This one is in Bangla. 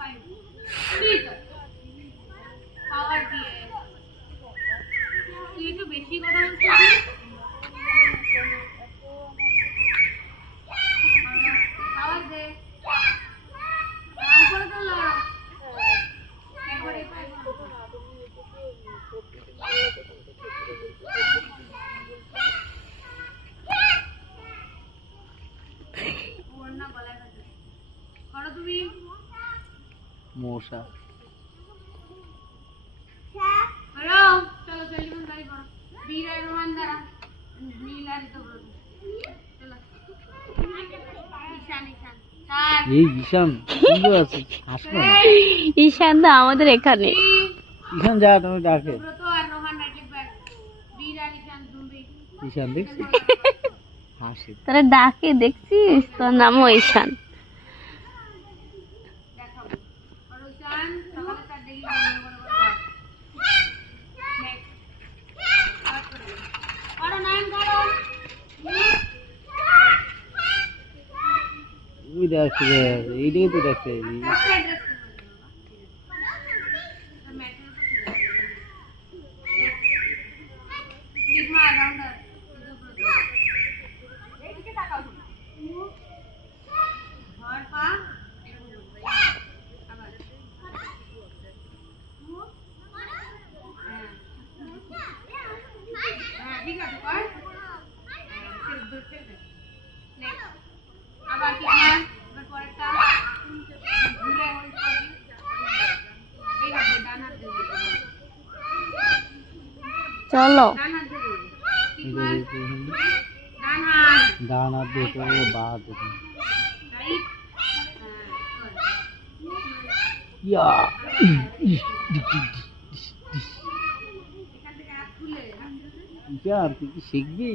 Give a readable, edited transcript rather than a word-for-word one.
ঠিক আছে পাওয়ার দিয়ে তুই একটু বেশি কথা বলছিস পাওয়ার দে উপরে চলো একবারে ওড়না গলায় বাঁধা করো তুমি মশা করো চলো সেলিমান দাঁড়ি করো বীর আর রোহান দ্বারা নীল আর তো ব্রত চলো ঈশান ঈশান স্যার এই ঈশান সুন্দর আছে হাসলো ঈশান দা আমাদের এখানে ঈশান যা তুমি ডাকে ব্রত আর রোহান রাইট ব্যাক বীর আর ঈশান তুমি ঈশান দেখছি হাসি তোরা ডাকে দেখছিস তোর নামও ঈশান দেখাবো আর ঈশান সকালে তার দেখি বন্ধ করে করো নাম করো ওই দেখছি এইটাই তো দেখতে একটা অ্যাড্রেস সিগমা রাউন্ডার এইদিকে তাকাও ধর পা আবার হ্যাঁ ঠিক আছে কর আবার কি কর এবার পরেরটা ঘুরে হোল্ড করবি এইভাবে ডান হাত দিয়ে চলো ডান হাত দিয়ে ঠিক আছে ডান হাত ডান হাত দিয়ে বা হাত দিয়ে রাইট ইয়া এখান থেকে হাত খুলে ইয়ার তুই কি শিখবি